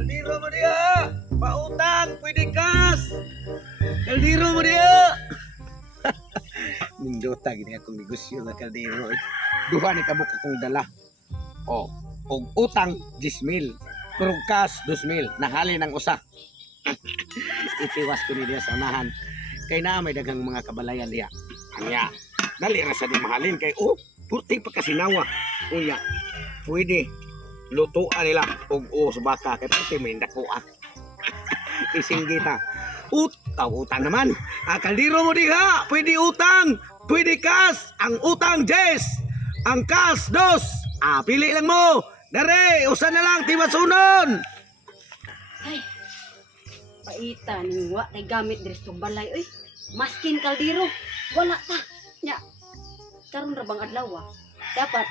Kaldero mo diya! Pautang! Pwede kas! Kaldero mo diya! Nindota, gini akong negosyo na kaldero. Duha ni kabuk akong dala. O, og utang 10,000. Pero kas 2,000. Nahali ng usa. Itiwas ko ni diya sa unahan. Kay na may dagang mga kabalayan diya. Anya, dali ra sa di mahalin kay purti pa kasinawa. Unya, pwede lutuan nila og sa baka kay pati may nakuha. Isinggita. Utang naman. Kaldero mo diha. Pwede utang. Pwede kas. Ang utang 10. Ang kas 2. Pili lang mo. Dare, usa na lang timasunon. Ay. Paita ning wa tay gamit diri sa balay oy. Maskin kaldero. Wala ta. Nya. Karon ra bang adlaw dapat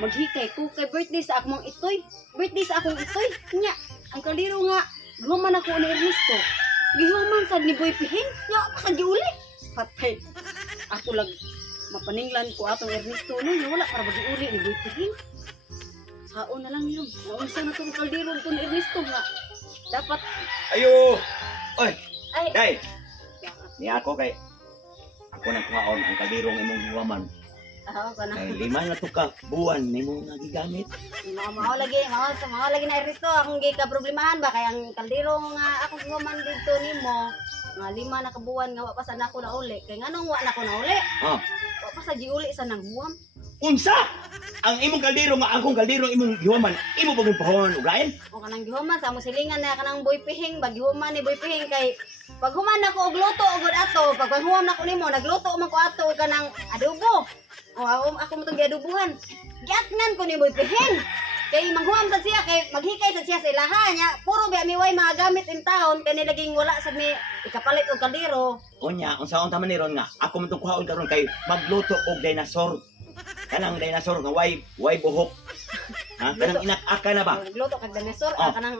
maghikay ko kay birthday sa akong itoy. Birthday sa akong itoy. Nya, ang kaldero nga guman ako ni Ernesto. Gihuman sad ni Boy Pihing. Nya ako sa giuli. Patay. Ako lang mapaninglan ko atong Ernesto no, wala para magiuli ni Boy Pihing. Saon na lang yun. Naunsa na tong kaldero to ni Ernesto nga. Dapat Ayo! Oy! ay Day! Ni ako kay ako nang kuhaon ang kalderong imong huwaman. kana. Kay lima na to ka buwan nimo nga gigamit. Mao lagi na Ernesto akong problemahan ba kay ang kaldero nga akong guman dito nimo nga 5 na kabuwan nga wa pa sad nako na uli kay nganong wa nako na uli Ha? wa pa sa giuli sa nanghuwam. Unsa? Ang imong kaldero nga akong kaldero imong hiwaman, imo ba gipahawan og lain? O kanang gihuman sa mo silingan na kanang Boy Pihing bag gihuman ni Boy Pihing kay pag human nako og luto og ato pag huwam nako nimo nagluto man ko ato og kanang adobo. O ako mo tong giadubuhan. Giatngan ko ni Boy Pihing. Kay maghuwam sad siya kay maghikay sad siya sa ilaha nya puro biya miway mga gamit in town kay nilaging wala sad ni ikapalit og kaldero. Unya, unsaon ta man ni ron nga ako man tong kuhaon karon kay magluto og dinosaur. Kanang dinosaur nga way buhok. Ha? Kanang inak-aka na ba? Nagluto kag dinosaur Oh. kanang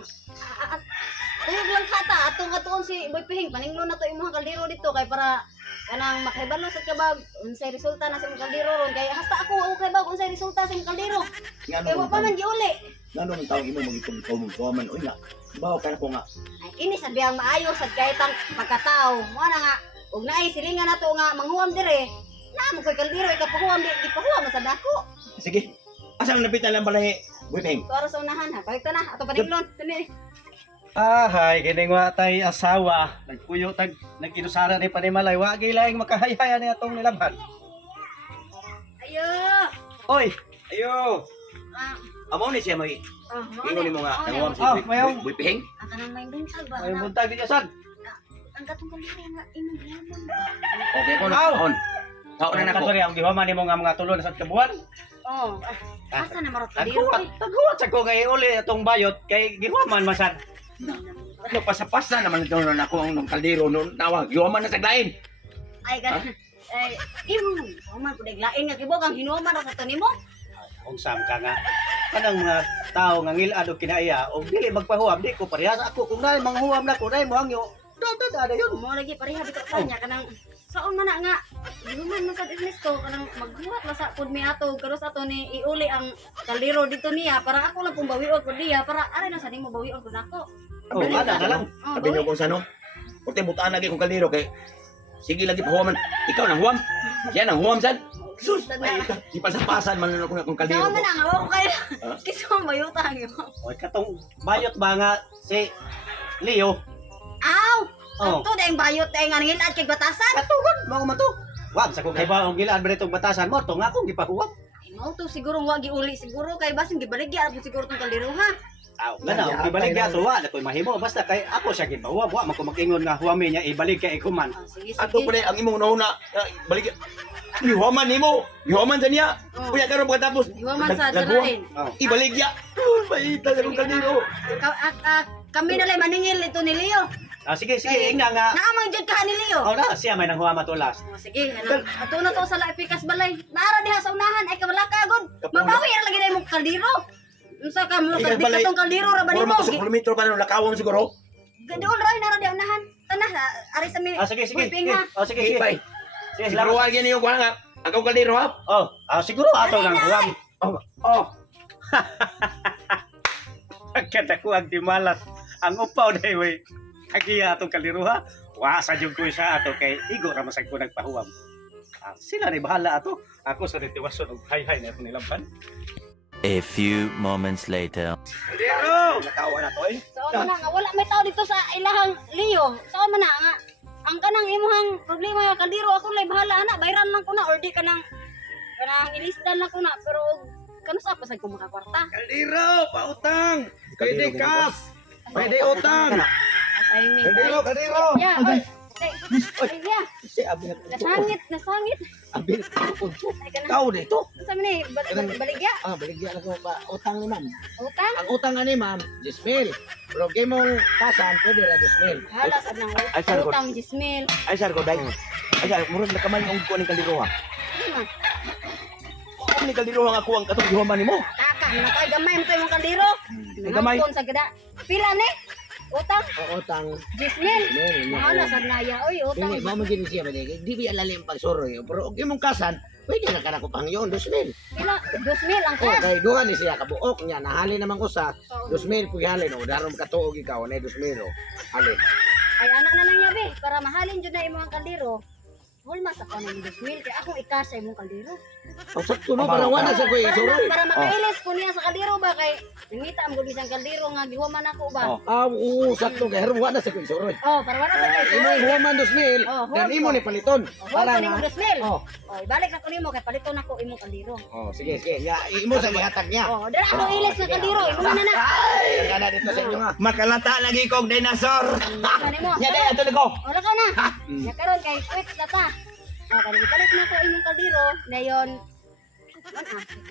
tuyog lang kata atong si Boy Pihing paninglo na to imong kaldero dito kay para kanang makahibalo sa kabag unsay resulta na sa imong kaldero ron kay hasta ako okay ba unsay resulta sa imong kaldero Nga kay wa pa man giuli. Ngano man taong imo magitong mong huwaman uy nga. Bawo ka na ko nga. Ay ini sa biyang maayo sa kahit ang pagkatao mo na nga ug naay silingan nato nga manghuwam dire na mo koy kaldero ikapahuwam di pahuwam sa dako. Sige. Asa nang napitan lang balay buting? Tuara sa unahan ha balik ta na ato paninglon tani. Hay, kining wa tay asawa. Nagpuyo tag nag-inusara ni panimalay. Wa gilaing makahayhayan ni atong nilabhan. Ayo. Oy, ayo. Amo ni siya may ingon nimo nga nanguwam si Oh, mayong- Boy Pihing. ang kanang may buntag ba Ay buntag di sad. ang katong kaldero nga imong gihaman ba. Okay ko na Aw! kaon. Kaon na nako. Kasuri ang gihuman nimo nga mga tulo na sa kabuan. Oh, asa na marot kaldero Taghuwat, taghuwat sa ko kay uli atong bayot kay gihuman masad. Ano pasapasa naman ito na ako ang kaldero noon nawag. Yuman na saglain. ay kan ay imo man pud lain nga kibog ang hinuman ra sa to nimo. Kung sam ka nga kanang mga tao nga ngilad og kinaiya og dili magpahuwam di ko parehas ako kung naay mga huwam na ko naay mo hangyo. Dada yun. Mo lagi pareha bitaw kanya kanang saon man na nga hinuman man sad Ernesto kanang maghuwat la sa pud mi ato karos ato ni iuli ang kaldero dito niya para ako lang pong bawion pud diya para aray na sa nimo bawion pud nako. Oh, ana na lang. Oh, Sabi niyo kung sano. Puti butaan lagi kong kaldero kay sige lagi pahuwaman. Ikaw nang huwam. Siya nang huwam sad. Sus, ay, si pasapasan man ako na kong kaldero. Saon man na nga wa ko kay Ha? kiso bayutang yo. Oy katong bayot ba nga si Leo. Aw! Oh. Ato dayang bayot dayang nga ngilad kay batasan. Katugon mao man to. Wag sa ko kay ba ang gilaan ba nitong batasan mo to nga akong gipahuwam. Ay mo to siguro wa giuli siguro kay basin gibaligya ra siguro tong kaldero ha. Aw, ganaw gibalik ato wa na koy mahimo basta kay ako siya gipahuwam wa man ko makingon nga huwami niya ibalik kay ikuman. Oh, sige Ato sige. pa ang imong nauna. Balik. Yuman nimo. Yuman sa niya. Oh. Kuya karon pagkatapos. Yuman sa naghuwam. dalain. Oh. Ibaligya. Paita sa kong kaldero. Kami na lang maningil ito ni Leo. Sige ingna nga. Naamang jud ka ni Leo. Oh na siya may nang huwama to last. Oh, sige, ato na to sa Laipikas Balay. Naara diha sa unahan ay kabalaka gud. Mabawi ra lagi na imong kaldero. Unsa ka mo Ikas sa Balay. dikatong kaldero ra ba Puro nimo? mo sa kilometro pa nang lakawang siguro. Gadol ra nara diha unahan. Tanah ari sa mi. Sige. Ping, ha? Oh sige. Bye. Sige Salamat salamat. gani yung kuha nga. Ang kaldero ha. Oh, siguro ato nang huwam. Oh. Pagkat ako ang timalat. ang upaw day way. Kagiya atong kaldero ha. Wa sa jud ko siya ato kay igo ra masag ko nagpahuwam. Sila ni bahala ato. Ako sa nitiwason og hay-hay na akong nilampan. A few moments later. Kaldero! Nakawa na to eh. So ano na nga, wala may tao dito sa ilahang liyo. So ano na nga, ang kanang imuhang problema nga kaldero ako lay bahala ana, bayran lang ko na or di kanang ilistan na ko na pero kano sa pasag ko makakwarta. Kaldero, pautang. Pwede kas. Pwede utang. Timing. Kaldero. Yeah, oy. Ay, yeah. Si abi Nasangit. Abi Ay kanang Kau dito. sa ni baligya. Baligyan ako pa utang ni ma'am. Utang. Ang utang nga ni ma'am, 10,000. Pero kay mong kasan, pwede ra 10,000. Hala sa nang Ay, sir, utang Jismil. Ay sir ko day. Ay sir, murag nakaman ang ko ni kaldero ha. Ano? Ako ni kaldero ang ako ang katong gihuman nimo. Taka, nakay gamay mo tayo mong kaldero. Ay, gamay. Nangapon sa gada. Pila ni? Utang Utang. Jismil. Meron. Mahala sa naya. Oy, utang. Dili, mamo gini siya ba di ba alalim pagsuroy. Pero og imong kasan, pwede na kana ko pangyon 2,000. Pila? 2,000 ang Oh, cash. kay duha ni siya kabuok niya nahali naman ko sa 2,000 puy halin o darom katuog ikaw na 2,000 o. Halin. Ay, anak na lang yabi. Para mahalin dyan na imong kaldero. Hulma sa kanang 2,000. Kaya akong ikas sa imong kaldero. Ang sakto no para wala sa kuy suroy. Para makailis ko niya sa kaldero ba kay nangita ang gubis ang kaldero nga gihuman ako ba. Oh. Oo, sakto kay harum wala sa kuy suroy. Oh, para wala sa kay Imong human 2,000 Oh, dan huwag imo ko. ni paliton. Para Para na na. 2,000. Oh, Oh, ibalik na ko nimo kay paliton ako imong kaldero. oh sige sige. Ya imo sa gihatag niya. Oh, dala ako ilis na kaldero. Imo na na. Ay, kana dito sa inyo nga. Makalata lagi kong dinosaur. Kanimo. Ya day ato ko. Wala ka na. Ya karon kay quits na ta. Ah, kani palit na ko imong kaldero. Dayon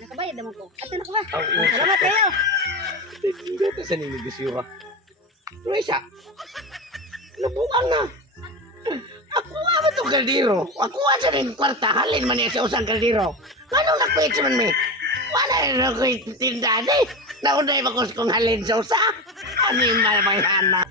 nakabayad naman ko. Ato na ko ha. Salamat kayo. Dito sa ninyo gisira. Luisa. Lubukan na. Ako ano to kaldero? Ako sa rin kwarta halin man niya sa usang kaldero. Kano nakwit man mi? Wala na ko tindahan eh. Naunay ba kung halin sa usa? Animal may hana.